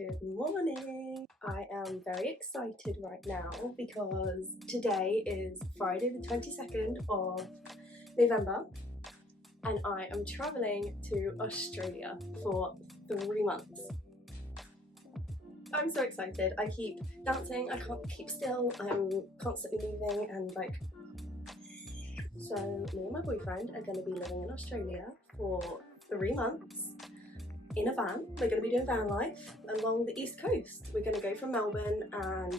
Good morning! I am very excited right now because today is Friday the 22nd of November and I am travelling to Australia for 3 months. I'm so excited. I keep dancing, I can't keep still, I'm constantly moving and like... So me and my boyfriend are going to be living in Australia for 3 months. In a van. We're going to be doing van life along the east coast. We're going to go from Melbourne and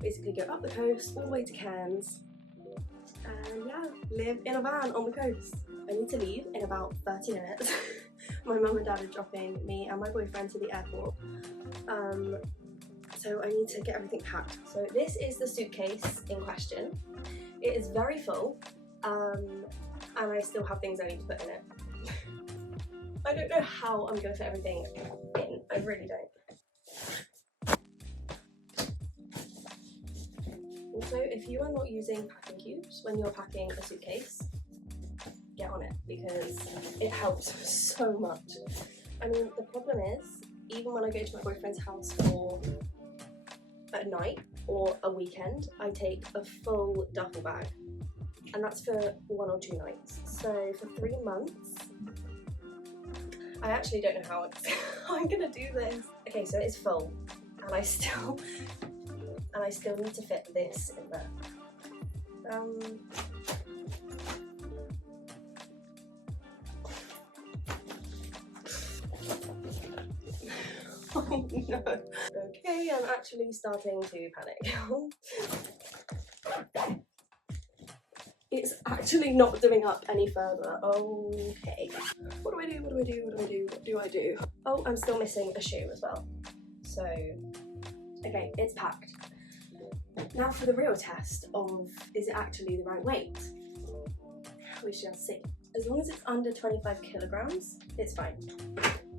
basically go up the coast all the way to Cairns and yeah, live in a van on the coast. I need to leave in about 30 minutes. My mum and dad are dropping me and my boyfriend to the airport, so I need to get everything packed. So this is the suitcase in question. It is very full and I still have things I need to put in it. I don't know how I'm going to fit everything in, I really don't. Also, if you are not using packing cubes when you're packing a suitcase, get on it because it helps so much. I mean, the problem is, even when I go to my boyfriend's house for a night or a weekend, I take a full duffel bag, and that's for 1 or 2 nights. So for 3 months, I actually don't know how I'm gonna do this. Okay, so it's full, and I still need to fit this in there. Oh no. Okay, I'm actually starting to panic. It's actually not doing up any further. Okay. What do I do? What do I do? What do I do? What do I do? Oh, I'm still missing a shoe as well. So, okay, it's packed. Now for the real test of, is it actually the right weight? We shall see. As long as it's under 25 kilograms, it's fine.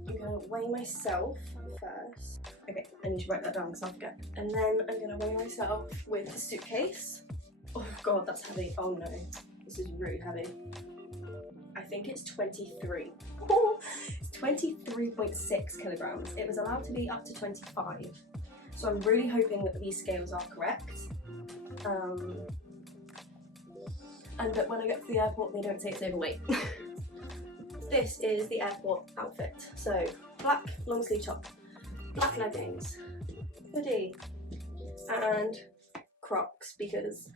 I'm gonna weigh myself first. Okay, I need to write that down because I'll forget. And then I'm gonna weigh myself with the suitcase. Oh god, that's heavy. Oh no, this is really heavy. I think it's 23. Oh, it's 23.6 kilograms. It was allowed to be up to 25. So I'm really hoping that these scales are correct. And that when I get to the airport, they don't say it's overweight. This is the airport outfit. So black long sleeve top, black leggings, hoodie, and Crocs because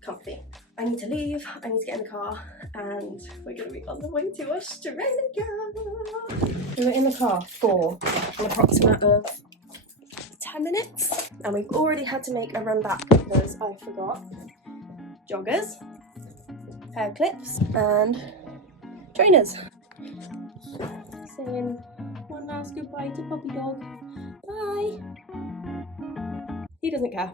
comfy. I need to leave, I need to get in the car, and we're going to be on the way to Australia. We were in the car for an approximate of 10 minutes, and we've already had to make a run back because I forgot joggers, hair clips, and trainers. Saying one last goodbye to puppy dog. Bye. He doesn't care.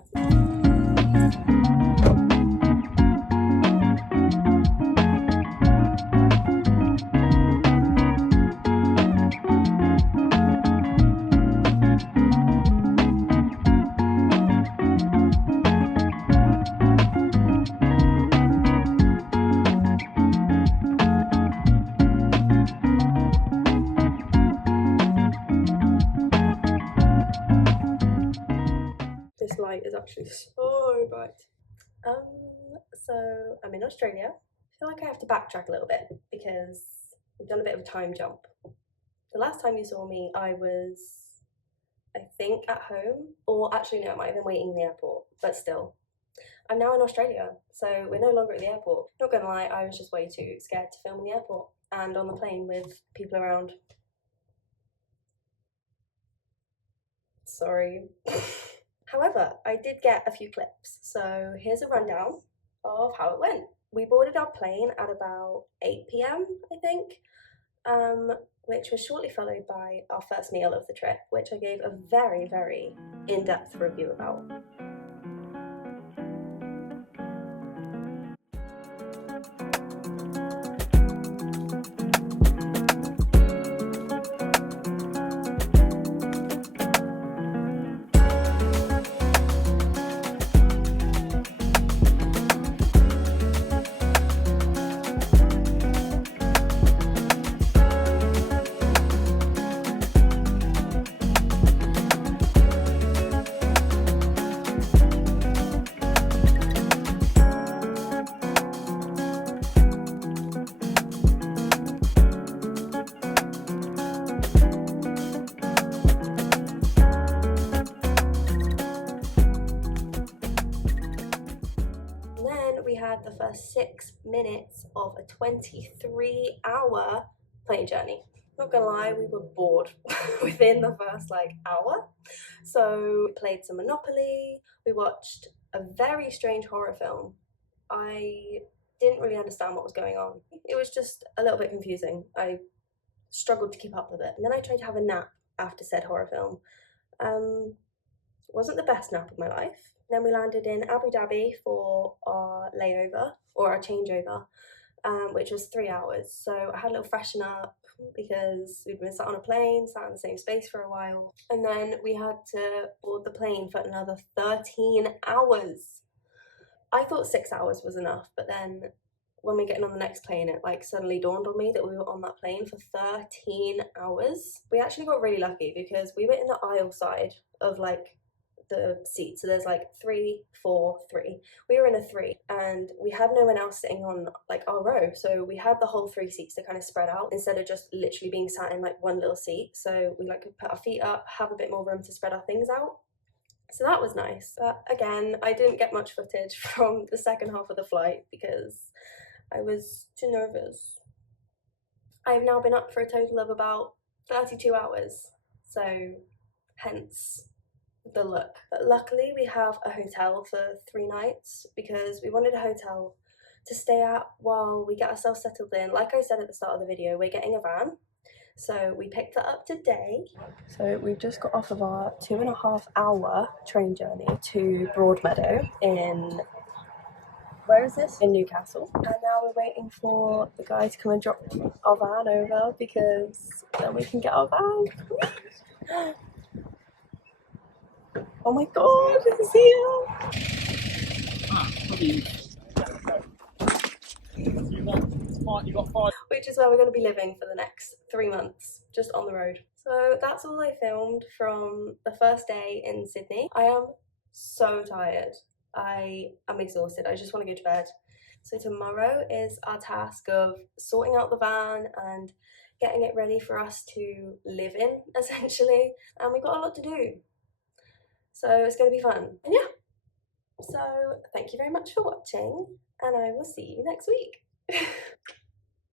This light is actually so bright. So I'm in Australia. I feel like I have to backtrack a little bit because we've done a bit of a time jump. The last time you saw me, I was, I think, at home, or actually no, I might have been waiting in the airport, but still. I'm now in Australia, so we're no longer at the airport. Not gonna lie, I was just way too scared to film in the airport and on the plane with people around. Sorry. However, I did get a few clips, so here's a rundown of how it went. We boarded our plane at about 8 PM, I think, which was shortly followed by our first meal of the trip, which I gave a very, very in-depth review about. 6 minutes of a 23-hour plane journey. Not gonna lie, we were bored within the first like hour. So we played some Monopoly, we watched a very strange horror film. I didn't really understand what was going on. It was just a little bit confusing. I struggled to keep up with it. And then I tried to have a nap after said horror film. Wasn't the best nap of my life. Then we landed in Abu Dhabi for our layover, or our changeover, which was 3 hours. So I had a little freshen up because we'd been sat on a plane, sat in the same space for a while. And then we had to board the plane for another 13 hours. I thought 6 hours was enough, but then when we get on the next plane, it like suddenly dawned on me that we were on that plane for 13 hours. We actually got really lucky because we were in the aisle side of like the seat, so there's like 3, 4, 3. We were in a 3 and we had no one else sitting on like our row, so we had the whole 3 seats to kind of spread out instead of just literally being sat in like one little seat. So we like could put our feet up, have a bit more room to spread our things out. So that was nice. But again, I didn't get much footage from the second half of the flight because I was too nervous. I've now been up for a total of about 32 hours, so hence the look. But luckily we have a hotel for 3 nights because we wanted a hotel to stay at while we get ourselves settled in. Like I said at the start of the video, we're getting a van, so we picked that up today. So we've just got off of our 2.5 hour train journey to Broadmeadow in, where is this? In Newcastle. And now we're waiting for the guy to come and drop our van over because then we can get our van. Oh my god, it's here! Which is where we're going to be living for the next 3 months, just on the road. So that's all I filmed from the first day in Sydney. I am so tired. I am exhausted. I just want to go to bed. So tomorrow is our task of sorting out the van and getting it ready for us to live in, essentially. And we've got a lot to do. So it's going to be fun. And yeah. So thank you very much for watching, and I will see you next week.